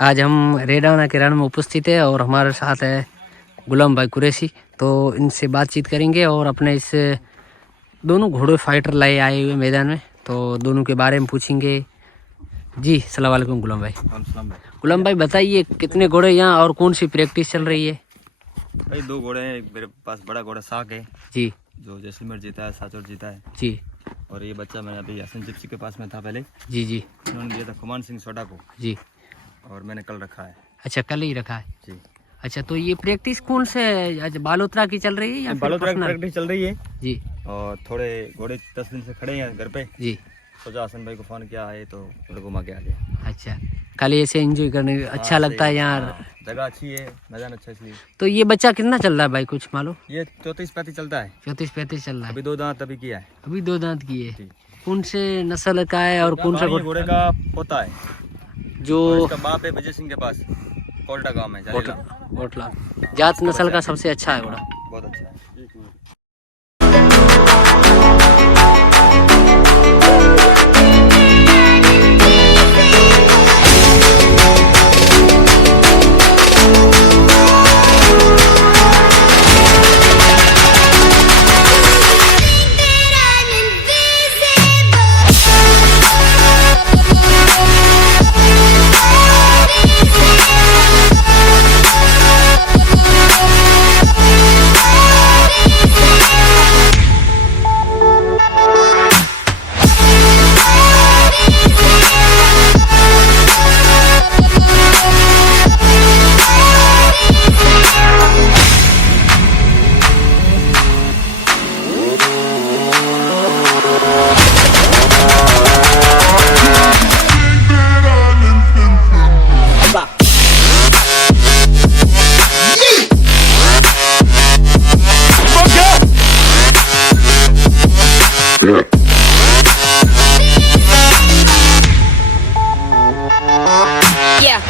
आज हम रेडाना के रण में उपस्थित है और हमारे साथ है गुलाम भाई कुरैशी। तो इनसे बातचीत करेंगे और अपने इस दोनों घोड़े फाइटर लाए आए हुए मैदान में, तो दोनों के बारे में पूछेंगे। जी अस्सलाम वालेकुम गुलाम भाई। गुलाम भाई बताइए कितने घोड़े यहाँ और कौन सी प्रैक्टिस चल रही है? भाई 2 घोड़े हैं। मेरे पास बड़ा घोड़ा साग है जी, जो जैसलमेर जीता है, साचौर जीता है जी। और ये बच्चा मैंने अभी हसन जिप्सी के पास में था पहले। जी जी। उन्होंने दिया था कुमान सिंह सोडा को जी, और मैंने कल रखा है। अच्छा कल ही रखा है जी। अच्छा, तो ये प्रैक्टिस कौन से बालोतरा की चल रही है या बालोतरा की प्रैक्टिस चल रही है जी? और थोड़े घोड़े 10 दिन से खड़े हैं घर पे जी। सोचा हसन भाई को फोन किया है तो थोड़ा घुमा के आ गया। अच्छा, खाली ऐसे एंजॉय करने अच्छा लगता है यहाँ, जगह अच्छी है, मैदान अच्छा इसलिए। तो ये बच्चा कितना चल रहा है भाई, कुछ मालूम? ये 34-35 चलता है। 34-35 चल रहा है। अभी 2 दांत अभी किया है। अभी 2 दांत की है। कौन से नस्ल का है और कौन सा घोड़े का पोता है? जो इसका बाप है विजय सिंह के पास, कोल्टा गांव में कोटला जात नस्ल का सबसे अच्छा है घोड़ा। बहुत अच्छा है। Yeah!